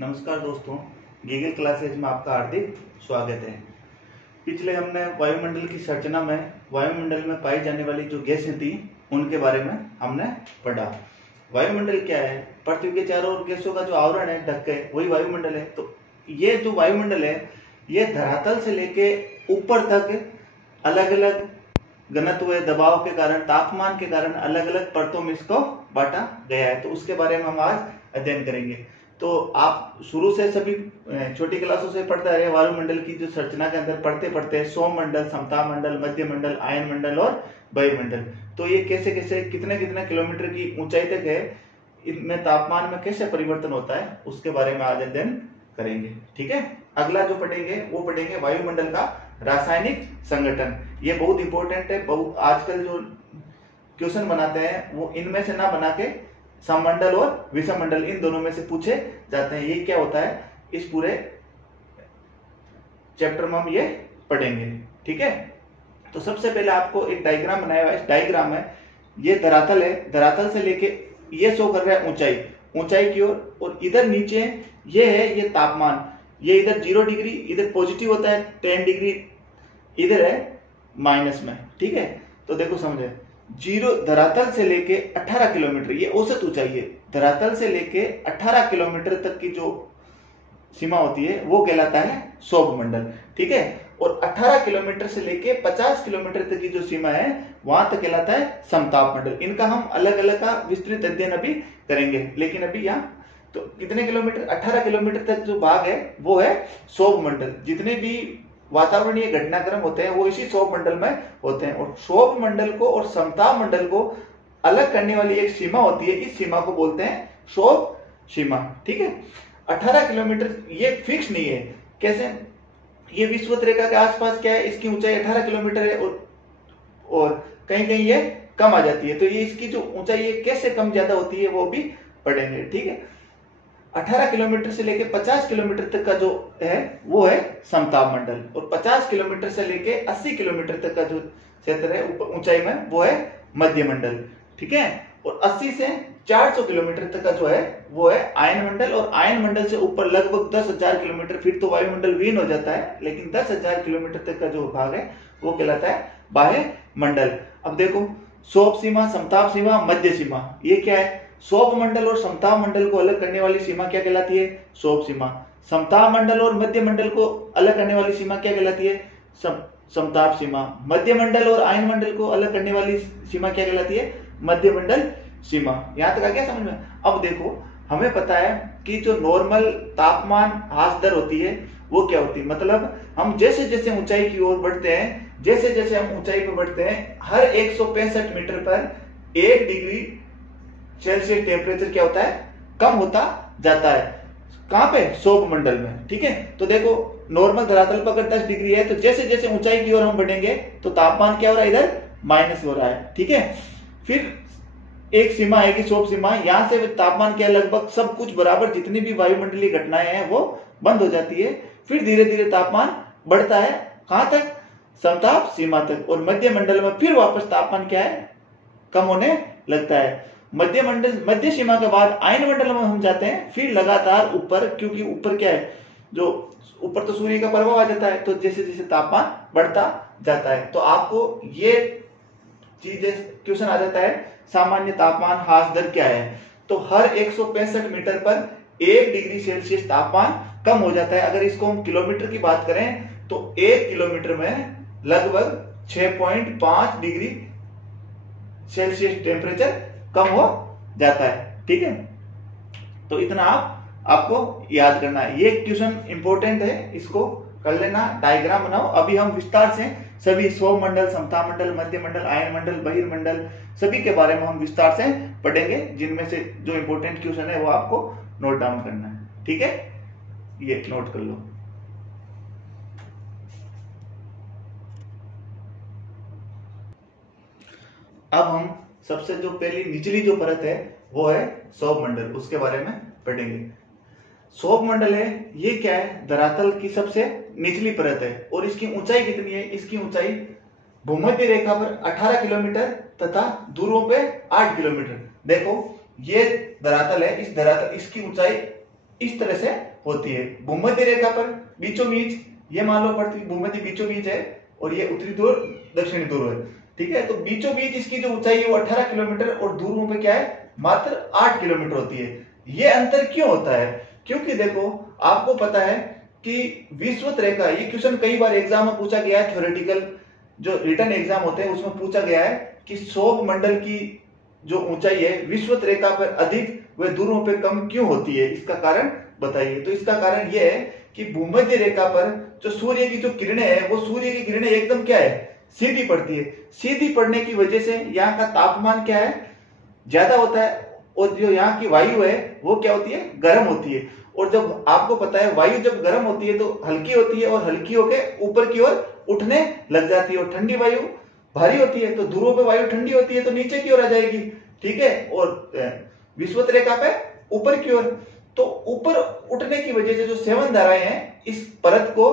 नमस्कार दोस्तों, गीगल क्लासेज में आपका हार्दिक स्वागत है। पिछले हमने वायुमंडल की संरचना में वायुमंडल में पाई जाने वाली जो गैसें थी उनके बारे में हमने पढ़ा। वायुमंडल क्या है? पृथ्वी के चारों ओर गैसों का जो आवरण है, ढक है, वही वायुमंडल है। तो ये जो वायुमंडल है ये धरातल से लेके ऊपर तक अलग अलग घनत्व, दबाव के कारण, तापमान के कारण अलग अलग परतों में इसको बांटा गया है। तो उसके बारे में हम आज अध्ययन करेंगे। तो आप शुरू से सभी छोटी क्लासों से पढ़ते रहे वायुमंडल की जो संरचना के अंदर पढ़ते पढ़ते सौमंडल, समताप मंडल, मध्य मंडल, आयन मंडल और बहिर्मंडल। तो ये कैसे कैसे कितने कितने किलोमीटर की ऊंचाई तक है, इनमें तापमान में कैसे परिवर्तन होता है, उसके बारे में आज अध्ययन करेंगे। ठीक है, अगला जो पढ़ेंगे वो पढ़ेंगे वायुमंडल का रासायनिक संगठन। ये बहुत इंपॉर्टेंट है। बहुत आजकल जो क्वेश्चन बनाते हैं वो इनमें से ना बना के सममंडल और विषममंडल इन दोनों में से पूछे जाते हैं। ये क्या होता है, इस पूरे चैप्टर में हम ये पढ़ेंगे। ठीक है, तो सबसे पहले आपको एक डायग्राम बनाया हुआ है। इस डायग्राम में ये धरातल है, धरातल से लेके ये शो कर रहा है ऊंचाई की ओर, और इधर नीचे ये है ये तापमान। ये इधर 0 डिग्री, इधर पॉजिटिव होता है 10 डिग्री, इधर है माइनस में। ठीक है, तो देखो समझे, 0 धरातल से लेके 18 किलोमीटर ये औसत ऊंचाई है। धरातल से लेके 18 किलोमीटर तक की जो सीमा होती है वो कहलाता है सौरमंडल। ठीक है, और 18 किलोमीटर से लेके 50 किलोमीटर तक की जो सीमा है वहां तक कहलाता है समताप मंडल। इनका हम अलग अलग का विस्तृत अध्ययन अभी करेंगे, लेकिन अभी यहाँ तो कितने किलोमीटर, 18 किलोमीटर तक जो भाग है वो है सौरमंडल। जितने भी वातावरणीय घटनाक्रम होते हैं वो इसी सौर मंडल में होते हैं, और सौर मंडल को और समताप मंडल को अलग करने वाली एक सीमा होती है। इस सीमा को बोलते हैं सौर सीमा। ठीक है, 18 किलोमीटर ये फिक्स नहीं है। कैसे? ये विषुवत रेखा के आसपास क्या है, इसकी ऊंचाई 18 किलोमीटर है, और कहीं कहीं ये कम आ जाती है। तो ये इसकी जो ऊंचाई है कैसे कम ज्यादा होती है वो भी पढ़ेंगे। ठीक है, 18 किलोमीटर से लेके 50 किलोमीटर तक का जो है वो है समताप मंडल, और 50 किलोमीटर से लेके 80 किलोमीटर तक का जो क्षेत्र है ऊंचाई में वो है मध्य मंडल। ठीक है, और 80 से 400 किलोमीटर तक का जो है वो है आयन मंडल, और आयन मंडल से ऊपर लगभग 10,000 किलोमीटर, फिर तो वायुमंडल विहीन हो जाता है, लेकिन 10,000 किलोमीटर तक का जो भाग है वो कहलाता है बाह्य मंडल। अब देखो, सौर सीमा, समताप सीमा, मध्य सीमा, ये क्या है? सौर मंडल और समताप मंडल को अलग करने वाली सीमा क्या कहलाती है? सौर सीमा। समताप मंडल और मध्य मंडल को अलग करने वाली सीमा क्या कहलाती है? समताप सीमा। मध्य मंडल और आयन मंडल को अलग करने वाली सीमा क्या कहलाती है? मध्य मंडल सीमा। यहां तक आ गया समझ में? अब देखो, हमें पता है कि जो नॉर्मल तापमान ह्रास दर होती है वो क्या होती है। मतलब हम जैसे जैसे ऊंचाई की ओर बढ़ते हैं, जैसे जैसे हम ऊंचाई पर बढ़ते हैं, हर 165 मीटर पर 1 डिग्री सेल्सियस टेम्परेचर क्या होता है? कम होता जाता है। कहां पे? सौर मंडल में। ठीक है, तो देखो, नॉर्मल धरातल पर अगर 10 डिग्री है तो जैसे जैसे ऊंचाई की ओर हम बढ़ेंगे तो तापमान क्या हो रहा है? इधर माइनस हो रहा है। ठीक है, फिर एक सीमा आएगी सौर सीमा, यहां से तापमान क्या, लगभग सब कुछ बराबर, जितनी भी वायुमंडलीय घटनाएं हैं वो बंद हो जाती है। फिर धीरे धीरे तापमान बढ़ता है, कहां तक? समताप सीमा तक। और मध्य मंडल में फिर वापस तापमान क्या है? कम होने लगता है। मध्य मंडल, मध्य सीमा के बाद आयन मंडल में हम जाते हैं, फिर लगातार ऊपर, क्योंकि ऊपर क्या है, जो ऊपर तो सूर्य का प्रभाव आ जाता है, तो जैसे जैसे तापमान बढ़ता जाता है। तो आपको ये चीजें क्वेश्चन आ जाता है, सामान्य तापमान ह्रास दर क्या है? तो हर 165 मीटर पर 1 डिग्री सेल्सियस तापमान कम हो जाता है। अगर इसको हम किलोमीटर की बात करें तो 1 किलोमीटर में लगभग 6.5 डिग्री सेल्सियस टेम्परेचर कम हो जाता है। ठीक है, तो इतना आपको याद करना है। ये क्वेश्चन इंपॉर्टेंट है, इसको कर लेना, डायग्राम बनाओ। अभी हम विस्तार से सभी सौर मंडल, समताप मंडल, मध्य मंडल, आयन मंडल, बहिर्मंडल सभी के बारे में हम विस्तार से पढ़ेंगे, जिनमें से जो इंपॉर्टेंट क्वेश्चन है वो आपको नोट डाउन करना है। ठीक है, ये नोट कर लो। अब हम सबसे जो पहली निचली जो परत है वो है सौर मंडल, उसके बारे में पढ़ेंगे। सौर मंडल है, ये क्या है? धरातल की सबसे निचली परत है, और इसकी ऊंचाई कितनी है? इसकी ऊंचाई भूमध्य रेखा पर 18 किलोमीटर तथा ध्रुवों पे 8 किलोमीटर। देखो, ये धरातल है, इस धरातल, इसकी ऊंचाई इस तरह से होती है। भूमध्य रेखा पर बीचों बीच, ये मान लो पृथ्वी भूमध्य बीचों बीच है और ये उत्तरी ध्रुव दक्षिणी ध्रुव है, ठीक है। तो बीचों बीच इसकी जो ऊंचाई है वो 18 किलोमीटर और ध्रुवों पे क्या है मात्र 8 किलोमीटर होती है। ये अंतर क्यों होता है? क्योंकि देखो आपको पता है कि विषुवत रेखा, ये क्वेश्चन कई बार एग्जाम में पूछा गया है, थ्योरेटिकल जो रिटन एग्जाम होते हैं उसमें पूछा गया है कि सौर मंडल की जो ऊंचाई है विषुवत रेखा पर अधिक व ध्रुवों पर कम क्यों होती है, इसका कारण बताइए। तो इसका कारण यह है कि भूमध्य रेखा पर जो सूर्य की जो किरणें है वो सूर्य की किरणें एकदम क्या है सीधी पड़ती है। सीधी पड़ने की वजह से यहाँ का तापमान क्या है ज्यादा होता है और जो यहाँ की वायु है वो क्या होती है गर्म होती है। और जब आपको पता है वायु जब गर्म होती है तो हल्की होती है और हल्की होके ऊपर की ओर उठने लग जाती है, और ठंडी वायु भारी होती है। तो ध्रुवों पे वायु ठंडी होती है तो नीचे की ओर आ जाएगी, ठीक है, और विषुवत रेखा पे ऊपर की ओर। तो ऊपर उठने की वजह से जो सेवन धाराएं हैं इस परत को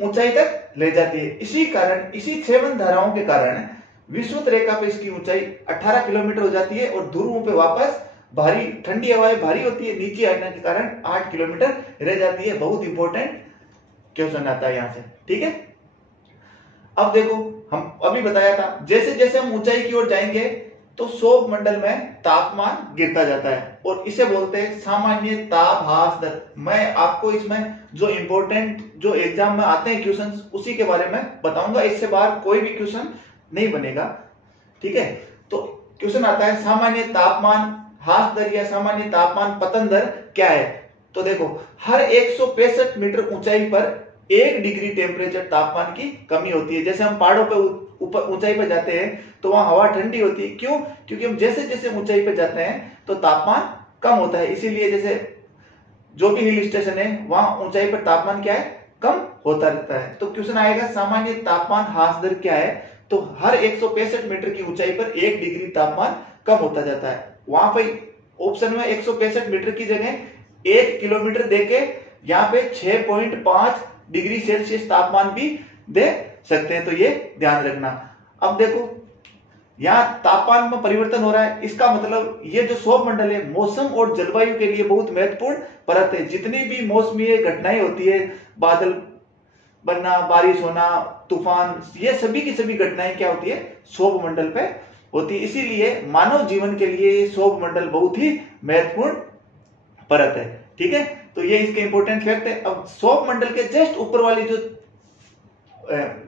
ऊंचाई तक ले जाती है। इसी कारण, इसी सेवन धाराओं के कारण विषुवत रेखा पे इसकी ऊंचाई 18 किलोमीटर हो जाती है और ध्रुवों पे वापस भारी ठंडी हवाएं भारी होती है, नीचे आने के कारण 8 किलोमीटर रह जाती है। बहुत इंपॉर्टेंट क्वेश्चन आता है यहां से, ठीक है। अब देखो हम अभी बताया था जैसे जैसे हम ऊंचाई की ओर जाएंगे तो सौर मंडल में तापमान गिरता जाता है और इसे बोलते हैं सामान्य ताप ह्रास दर। मैं आपको इसमें जो इंपॉर्टेंट जो एग्जाम में आते हैं क्वेश्चंस उसी के बारे में बताऊंगा, इससे बाहर कोई भी क्वेश्चन नहीं बनेगा, ठीक है। तो क्वेश्चन आता है सामान्य तापमान ह्रास दर या सामान्य तापमान पतन दर क्या है। तो देखो हर 165 मीटर ऊंचाई पर 1 डिग्री टेम्परेचर तापमान की कमी होती है। जैसे हम पहाड़ों पे ऊपर ऊंचाई पर जाते हैं तो वहां हवा ठंडी होती है, क्यों? क्योंकि हम जैसे जैसे ऊंचाई पर जाते हैं तो तापमान कम होता है, इसीलिए जैसे जो भी हिल स्टेशन है वहां ऊंचाई पर तापमान क्या है कम होता रहता है। तो क्वेश्चन आएगा सामान्य तापमान ह्रास दर क्या है। तो हर 165 मीटर की ऊंचाई पर 1 डिग्री तापमान कम होता जाता है। वहां पे ऑप्शन में 165 मीटर की जगह 1 किलोमीटर देके यहाँ पे 6.5 डिग्री सेल्सियस तापमान भी दे सकते हैं, तो ये ध्यान रखना। अब देखो यहाँ तापमान में परिवर्तन हो रहा है, इसका मतलब ये जो सौर मंडल है मौसम और जलवायु के लिए बहुत महत्वपूर्ण परत है। जितनी भी मौसमी घटनाएं होती है, बादल बनना, बारिश होना, तूफान, ये सभी की सभी घटनाएं क्या होती है सौर मंडल पे होती है। इसीलिए मानव जीवन के लिए सौर मंडल बहुत ही महत्वपूर्ण परत है, ठीक है। तो ये इसके इंपॉर्टेंट फैक्ट है। अब सौर मंडल के जस्ट ऊपर वाली जो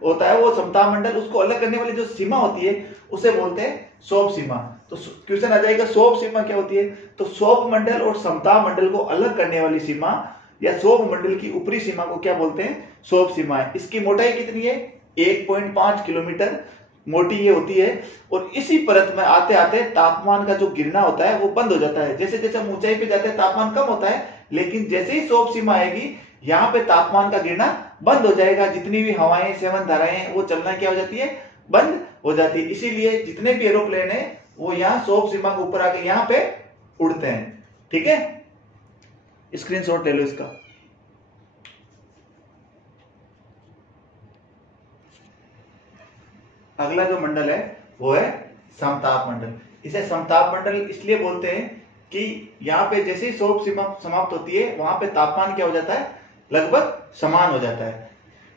होता है वो समताप मंडल, उसको अलग करने वाली जो सीमा होती है उसे बोलते हैं सौर सीमा। तो क्वेश्चन आ जाएगा सौर सीमा क्या होती है। तो सौर मंडल और समताप मंडल को अलग करने वाली सीमा या सौर मंडल की ऊपरी सीमा को क्या बोलते हैं सौर सीमा है। इसकी मोटाई कितनी है 1.5 किलोमीटर मोटी ये होती है। और इसी परत में आते आते तापमान का जो गिरना होता है वो बंद हो जाता है। जैसे जैसे हम ऊंचाई पे जाते हैं तापमान कम होता है, लेकिन जैसे ही सौर सीमा आएगी यहाँ पे तापमान का गिरना बंद हो जाएगा। जितनी भी हवाएं सेवन धाराएं हैं वो चलना क्या हो जाती है बंद हो जाती है। इसीलिए जितने भी एरोप्लेन है वो यहाँ सौर सीमा के ऊपर आके यहाँ पे उड़ते हैं, ठीक है। स्क्रीनशॉट ले लो इसका। अगला जो मंडल है वो है समताप मंडल। इसे समताप मंडल इसलिए बोलते हैं कि यहाँ पे जैसे ही सौर सीमा समाप्त होती है वहां पे तापमान क्या हो जाता है लगभग समान हो जाता है,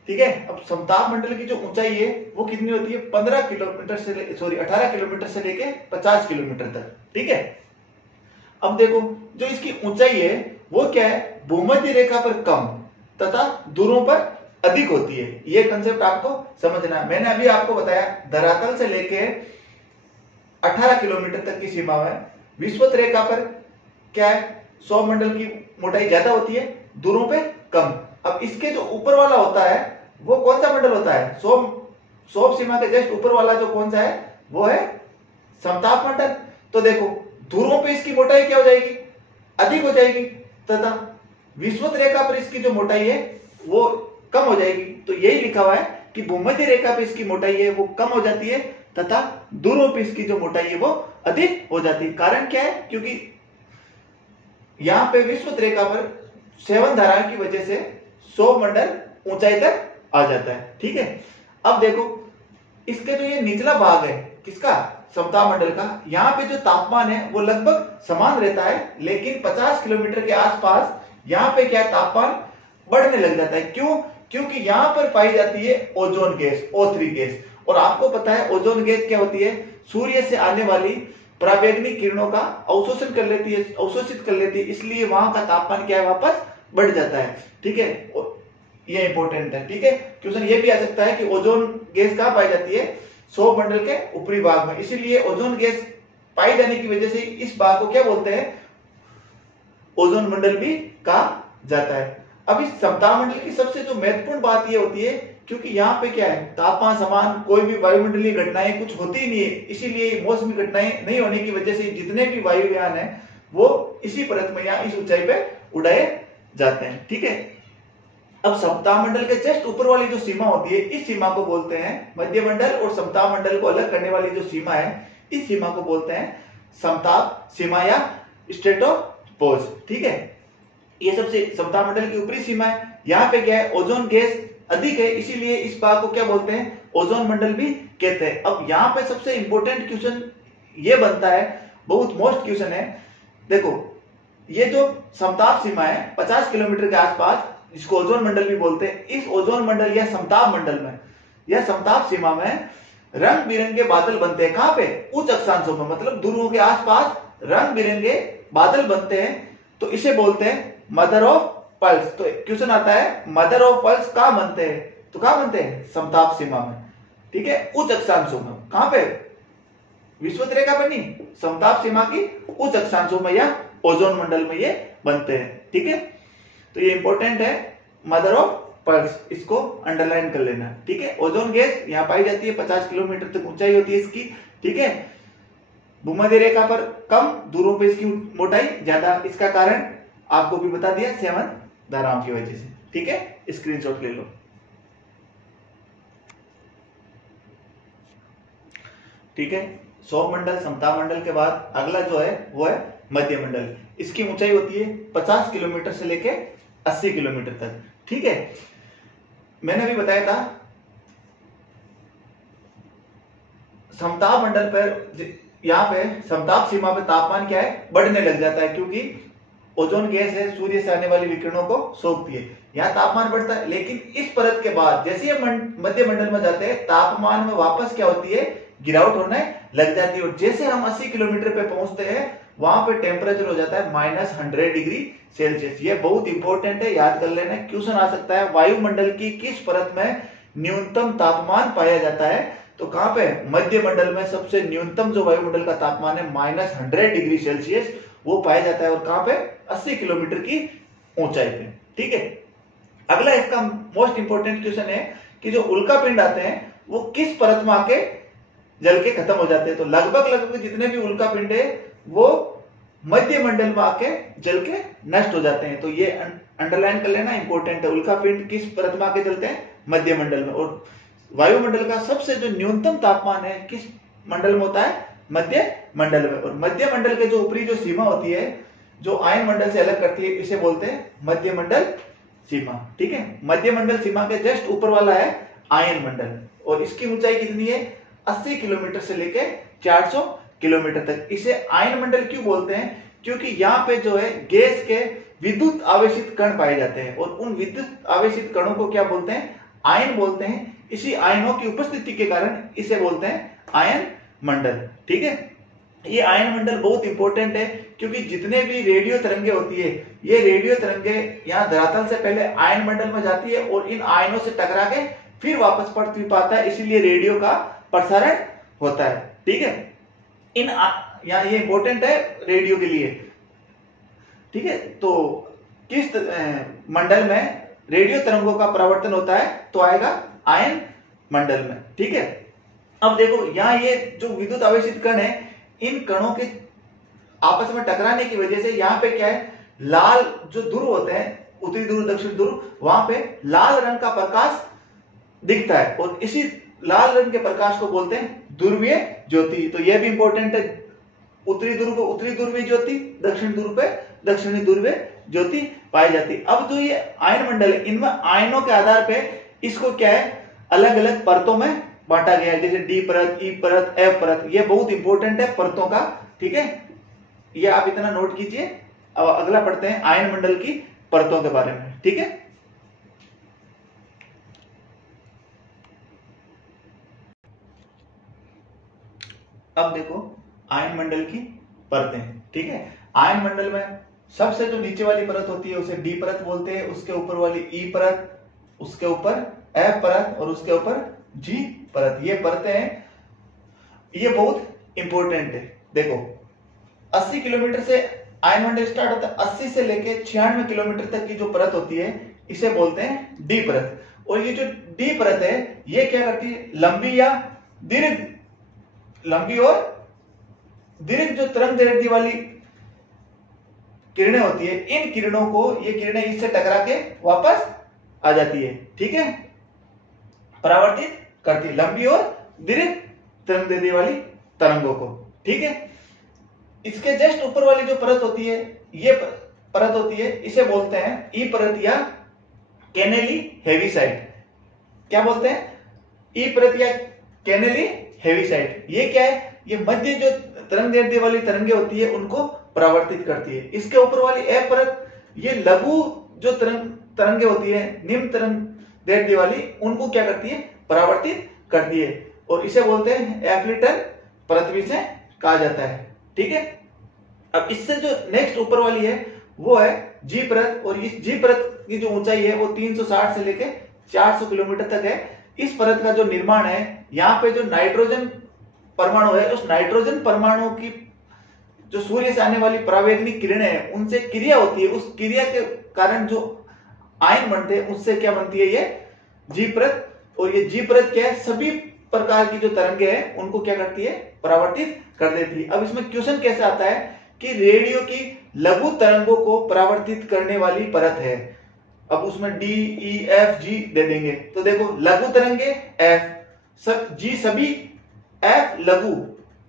ठीक है। अब समताप मंडल की जो ऊंचाई है वो कितनी होती है 15 किलोमीटर से 18 किलोमीटर से लेके 50 किलोमीटर तक, ठीक है। अब देखो जो इसकी ऊंचाई है वो क्या है भूमध्य रेखा पर कम तथा ध्रुवों पर अधिक होती है। ये कंसेप्ट आपको समझना। मैंने अभी आपको बताया धरातल से लेके 18 किलोमीटर तक की सीमा है। विषुवत रेखा पर क्या है सौर मंडल की मोटाई ज्यादा होती है, ध्रुवों पे कम। अब इसके जो ऊपर वाला होता है वो कौन सा मंडल होता है सौर सीमा के जस्ट ऊपर वाला जो कौन सा है वो है समताप मंडल। तो देखो ध्रुवों पे इसकी मोटाई क्या हो जाएगी अधिक हो जाएगी तथा विषुवत रेखा पर इसकी जो मोटाई है वो कम हो जाएगी। तो यही लिखा हुआ है कि भूमध्य रेखा पे इसकी मोटाई है वो कम हो जाती है तथा ध्रुवों पे इसकी जो मोटाई है वो अधिक हो जाती है। कारण क्या है क्योंकि यहाँ पे विषुवत रेखा पर सेवन धाराओं की वजह से सौर मंडल ऊंचाई तक आ जाता है, ठीक है। अब देखो इसके जो ये निचला भाग है किसका समताप मंडल का, यहाँ पे जो तापमान है वो लगभग समान रहता है, लेकिन 50 किलोमीटर के आसपास यहाँ पे क्या तापमान बढ़ने लग जाता है। क्यों? क्योंकि यहाँ पर पाई जाती है ओजोन गैस, O3 गैस। और आपको पता है ओजोन गैस क्या होती है? सूर्य से आने वाली पराबैंगनी किरणों का अवशोषण कर लेती है, अवशोषित कर लेती है, इसलिए वहां का तापमान क्या है, वापस बढ़ जाता है। ठीक है, ये इंपॉर्टेंट है। ठीक है, क्वेश्चन ये भी आ सकता है कि ओजोन गैस कहाँ पाई जाती है? सौर मंडल के ऊपरी भाग में, इसीलिए ओजोन गैस पाई जाने की वजह से इस भाग को क्या बोलते हैं? ओजोन मंडल भी कहा जाता है। अब इस सप्ताह मंडल की सबसे जो महत्वपूर्ण बात ये होती है, क्योंकि यहाँ पे क्या है, तापमान समान, कोई भी वायुमंडलीय घटनाएं कुछ होती ही नहीं है, इसीलिए मौसमी घटनाएं नहीं होने की वजह से जितने भी वायुयान है वो इसी परत में या इस ऊंचाई पे उड़ाए जाते हैं। ठीक है, अब सप्ताह मंडल के जस्ट ऊपर वाली जो सीमा होती है, इस सीमा को बोलते हैं मध्य मंडल, और सप्ताह मंडल को अलग करने वाली जो सीमा है, इस सीमा को बोलते हैं समताप सीमा या स्ट्रेटोपोज। ठीक है, ये सबसे सप्ताह मंडल की ऊपरी सीमा है। यहाँ पे क्या है, ओजोन गैस अधिक है, इसीलिए इस भाग को क्या बोलते हैं? ओजोन मंडल भी कहते हैं। अब यहाँ पे सबसे इंपॉर्टेंट क्वेश्चन ये बनता है, बहुत मोस्ट क्वेश्चन है। देखो, ये जो समताप सीमा है 50 किलोमीटर के आसपास, जिसको ओजोन मंडल भी बोलते हैं, इस ओजोन मंडल या समताप मंडल में या समताप सीमा में रंग बिरंगे बादल बनते हैं। कहां पे? उच्च अक्षांशों में, मतलब ध्रुवों के आसपास रंग बिरंगे बादल बनते हैं, तो इसे बोलते हैं मदर ऑफ पल्स। तो क्वेश्चन आता है मदर ऑफ पल्स कहां बनते हैं? तो कहां बनते हैं? समताप सीमा में। ठीक है, उच्च अक्षांशों में। कहां पे? विषुवत रेखा पर नहीं, समताप सीमा की उच्च अक्षांशों में या ओजोन मंडल में ये बनते हैं। ठीक है, तो ये इंपॉर्टेंट है, मदर ऑफ पल्स, इसको अंडरलाइन कर लेना। ठीक है, ओजोन गैस यहाँ पाई जाती है, 50 किलोमीटर तक ऊंचाई होती है इसकी। ठीक है, भूमध्य रेखा पर कम, दूरों पे इसकी मोटाई ज्यादा। इसका कारण आपको भी बता दिया, सेवन धाराओं की वजह से। ठीक है, स्क्रीनशॉट ले लो। ठीक है, सौर मंडल, समताप मंडल के बाद अगला जो है वो है मध्य मंडल। इसकी ऊंचाई होती है 50 किलोमीटर से लेके 80 किलोमीटर तक। ठीक है, मैंने अभी बताया था समताप मंडल पर, यहाँ पे समताप सीमा पे तापमान क्या है, बढ़ने लग जाता है, क्योंकि ओजोन गैस है, सूर्य से आने वाली विकिरणों को सोखती है, यहाँ तापमान बढ़ता है। लेकिन इस परत के बाद जैसे मध्य मंडल में जाते हैं, तापमान में वापस क्या होती है, गिरावट होने लग जाती है। और जैसे हम 80 किलोमीटर पे पहुंचते हैं, वहां पे टेम्परेचर हो जाता है -100 डिग्री सेल्सियस। ये बहुत इंपॉर्टेंट है, याद कर लेना। क्वेश्चन आ सकता है, वायुमंडल की किस परत में न्यूनतम तापमान पाया जाता है? तो कहां पे? मध्य मंडल में सबसे न्यूनतम जो वायुमंडल का तापमान है -100 डिग्री सेल्सियस, वो पाया जाता है। और कहां पे? 80 किलोमीटर की ऊंचाई पे। ठीक है, अगला इसका मोस्ट इंपोर्टेंट क्वेश्चन है कि जो उल्का पिंड आते हैं वो किस परत में आके जल के खत्म हो जाते हैं? तो लगभग जितने भी उल्का पिंड है वो मध्य मंडल में आके जल के नष्ट हो जाते हैं। तो ये अंडरलाइन कर लेना, इंपॉर्टेंट है। उल्का पिंड किस परत में आके जलते हैं? मध्य मंडल में। और वायुमंडल का सबसे जो न्यूनतम तापमान है किस मंडल में होता है? मध्य मंडल में। और मध्य मंडल के जो ऊपरी जो सीमा होती है, जो आयन मंडल से अलग करती है, इसे बोलते हैं मध्य मंडल सीमा। ठीक है, मध्य मंडल सीमा के जस्ट ऊपर वाला है आयन मंडल, और इसकी ऊंचाई कितनी है? 80 किलोमीटर से लेके 400 किलोमीटर तक। इसे आयन मंडल क्यों बोलते हैं? क्योंकि यहाँ पे जो है गैस के विद्युत आवेशित कण पाए जाते हैं, और उन विद्युत आवेशित कणों को क्या बोलते हैं? आयन बोलते हैं। इसी आयनों की उपस्थिति के कारण इसे बोलते हैं आयन मंडल। ठीक है, ये आयन मंडल बहुत इंपॉर्टेंट है, क्योंकि जितने भी रेडियो तरंगे होती है, ये रेडियो तरंगे यहाँ धरातल से पहले आयन मंडल में जाती है, और इन आयनों से टकरा के फिर वापस पृथ्वी पर आता है, इसीलिए रेडियो का प्रसारण होता है। ठीक है, यहाँ ये इंपॉर्टेंट है रेडियो के लिए। ठीक है, तो किस मंडल में रेडियो तरंगों का परावर्तन होता है? तो आएगा आयन मंडल में। ठीक है, अब देखो यहाँ ये जो विद्युत आवेशित कण है, इन कणों के आपस में टकराने की वजह से यहाँ पे क्या है, लाल जो ध्रुव होते हैं, उत्तरी ध्रुव दक्षिण ध्रुव, वहां पे लाल रंग का प्रकाश दिखता है, और इसी लाल रंग के प्रकाश को बोलते हैं ध्रुवीय ज्योति। तो यह भी इंपॉर्टेंट है, उत्तरी ध्रुव को उत्तरी ध्रुवीय ज्योति, दक्षिण ध्रुव पे दक्षिणी ध्रुवीय ज्योति पाई जाती है। अब जो ये आयन मंडल है, इनमें आयनों के आधार पे इसको क्या है, अलग अलग परतों में बांटा गया है, जैसे डी परत, ई परत, एफ परत। ये बहुत इंपॉर्टेंट है परतों का। ठीक है, ये आप इतना नोट कीजिए। अब अगला पढ़ते हैं आयन मंडल की परतों के बारे में। ठीक है, अब देखो आयन मंडल की परतें। ठीक है, आयन मंडल में सबसे जो नीचे वाली परत होती है उसे डी परत बोलते हैं, उसके ऊपर वाली ई परत, उसके ऊपर एफ परत और उसके ऊपर जी परत। ये परतें हैं, ये बहुत इंपॉर्टेंट है। देखो 80 किलोमीटर से आयन मंडल स्टार्ट होता है, 80 से लेके 96 किलोमीटर तक की जो परत होती है इसे बोलते हैं डी परत। और ये जो डी परत है ये क्या करती है, लंबी या दीर्घ, लंबी और दीर्घ जो तरंग दैर्ध्य वाली किरणें होती है, इन किरणों को ये किरणें इससे टकरा के वापस आ जाती है। ठीक है, परावर्तित करती है लंबी और दीर्घ तरंग दैर्ध्य वाली तरंगों को। ठीक है, इसके जस्ट ऊपर वाली जो परत होती है, ये परत होती है, इसे बोलते हैं ई परत या कैनेली हेविसाइड। क्या बोलते हैं, ई परत या कैनेली हेविसाइड। ये क्या है, ये मध्य जो तरंग दैर्ध्य वाली तरंगे होती है उनको परावर्तित करती है। इसके ऊपर वाली एफ परत ये लघु जो तरंगे होती है, निम्न तरंग दैर्ध्य वाली, उनको क्या करती है, परावर्तित करती है और इसे बोलते हैं एफ्लिटर परत भी से कहा जाता है। ठीक है, अब इससे जो नेक्स्ट ऊपर वाली है वो है जी परत, और इस जी परत की जो ऊंचाई है वो 360 से लेके 400 किलोमीटर तक है। इस परत का जो निर्माण है, यहाँ पे जो नाइट्रोजन परमाणु है, उस नाइट्रोजन परमाणु की जो सूर्य से आने वाली परावैंगनिक किरणें हैं उनसे क्रिया होती है, उस क्रिया के कारण जो आयन बनते हैं उससे क्या बनती है, ये जी परत। और ये जी परत क्या है, सभी प्रकार की जो तरंगे हैं उनको क्या करती है, परावर्तित कर देती है। अब इसमें क्वेश्चन कैसे आता है कि रेडियो की लघु तरंगों को परावर्तित करने वाली परत है, अब उसमें डी ई एफ जी दे देंगे। तो देखो लघु तरंगे एफ, जी सभी, एफ लघु,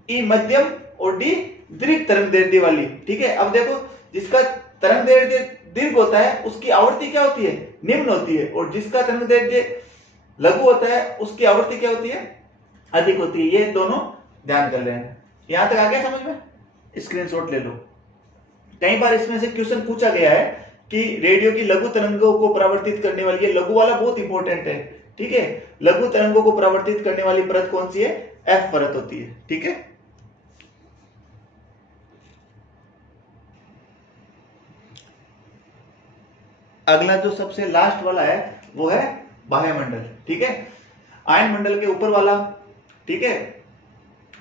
ई मध्यम और डी दीर्घ तरंग दैर्ध्य वाली। ठीक है, अब देखो जिसका तरंग दैर्ध्य दीर्घ होता है उसकी आवृत्ति क्या होती है, निम्न होती है, और जिसका तरंग दैर्ध्य लघु होता है उसकी आवृत्ति क्या होती है, अधिक होती है। ये दोनों ध्यान कर रहे हैं। यहां तक आ गया समझ में, स्क्रीनशॉट ले लो। कई बार इसमें से क्वेश्चन पूछा गया है कि रेडियो की लघु तरंगों को परावर्तित करने वाली, ये लघु वाला बहुत इंपॉर्टेंट है। ठीक है, लघु तरंगों को परावर्तित करने वाली परत कौन सी है, एफ परत होती है। ठीक है, अगला जो सबसे लास्ट वाला है वो है बाह्य मंडल। ठीक है, आयन मंडल के ऊपर वाला, ठीक है,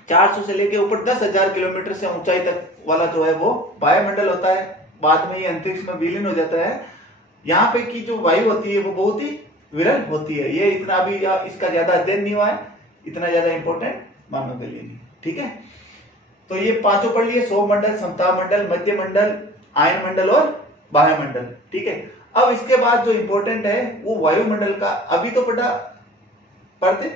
400 से लेके ऊपर 10,000 किलोमीटर से ऊंचाई तक वाला जो है वो बाह्य मंडल होता है। बाद में ये अंतरिक्ष में विलीन हो जाता है। यहाँ पे की जो वायु होती है वो बहुत ही विरल होती है। ये इतना भी इसका ज्यादा अध्ययन नहीं हुआ है, इतना ज्यादा इंपॉर्टेंट मानव के लिए नहीं। ठीक है, तो ये पांचों पढ़ लिए, सौर मंडल, समताप मंडल, मध्य मंडल, आयन मंडल और बाह्य मंडल। ठीक है, अब इसके बाद जो इंपॉर्टेंट है वो वायुमंडल का, अभी तो पढ़ते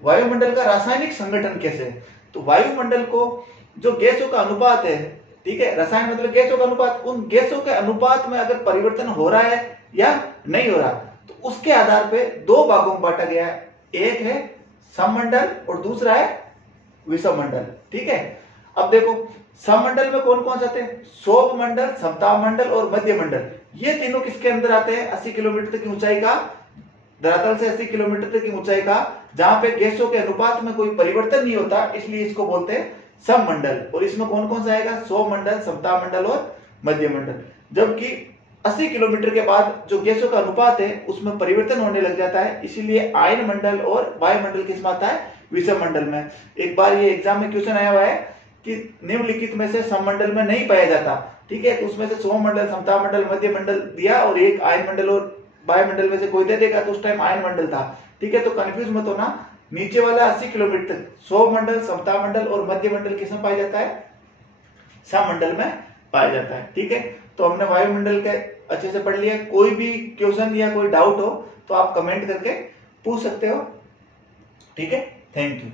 वायुमंडल का रासायनिक संगठन कैसे है। तो वायुमंडल को जो गैसों का अनुपात है, ठीक है, रसायन मतलब गैसों का अनुपात, उन गैसों के अनुपात में अगर परिवर्तन हो रहा है या नहीं हो रहा, तो उसके आधार पे दो भागों में बांटा गया है। एक है सममंडल और दूसरा है विषममंडल। ठीक है, अब देखो सममंडल में कौन कौन से आते हैं, सौर मंडल, समताप मंडल और मध्य मंडल। ये तीनों किसके अंदर आते हैं, 80 किलोमीटर तक की ऊंचाई का, धरातल से 80 किलोमीटर तक की ऊंचाई का, जहां पे गैसों के अनुपात में कोई परिवर्तन नहीं होता, इसलिए इसको बोलते हैं सममंडल। और इसमें कौन कौन सा आएगा, सौर मंडल, समताप मंडल और मध्य मंडल। जबकि 80 किलोमीटर के बाद जो गैसों का अनुपात है उसमें परिवर्तन होने लग जाता है, इसीलिए आयन मंडल और वायुमंडल किसमें आता है, विषम मंडल में। एक बार ये एग्जाम में क्वेश्चन आया हुआ है कि निम्नलिखित में से सममंडल में नहीं पाया जाता। ठीक है, तो उसमें से सौर मंडल, समताप मंडल, मध्य मंडल दिया और एक आयन मंडल और वायुमंडल में से कोई दे देगा, तो उस टाइम आयन मंडल था। ठीक है, तो कंफ्यूज मत होना, नीचे वाला 80 किलोमीटर तक सौर मंडल, समताप मंडल और मध्य मंडल किसमें पाया जाता है, सममंडल में पाया जाता है। ठीक है, तो हमने वायुमंडल के अच्छे से पढ़ लिया। कोई भी क्वेश्चन या कोई डाउट हो तो आप कमेंट करके पूछ सकते हो। ठीक है, थैंक यू।